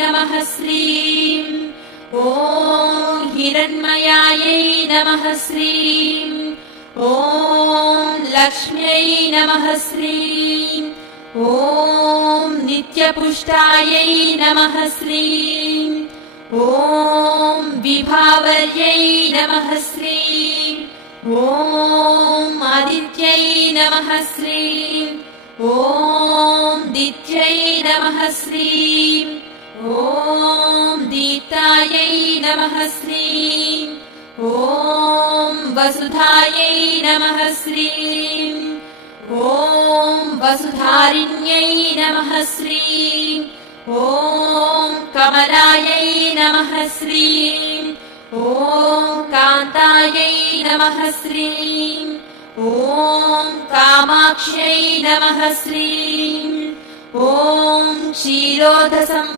नमः श्रीं ॐ हिरण्मयायै नमः श्रीं ॐ लक्ष्म्यै नमः श्रीं ॐ नित्यपुष्टायै नमः श्रीं ॐ विभावर्यै नमः श्रीं ॐ आदित्यै नमः श्रीं ॐ दित्यै नमः श्रीं ॐ दीप्तायै नमः श्रीं ॐ वसुधायै नमः श्रीं ॐ वसुधारिण्यै नमः श्रीं ॐ कमलायै नमः श्रीं ॐ कान्तायै नमः श्रीं ॐ कामाक्ष्यै नमः श्रीं ॐ क्षीरोदसं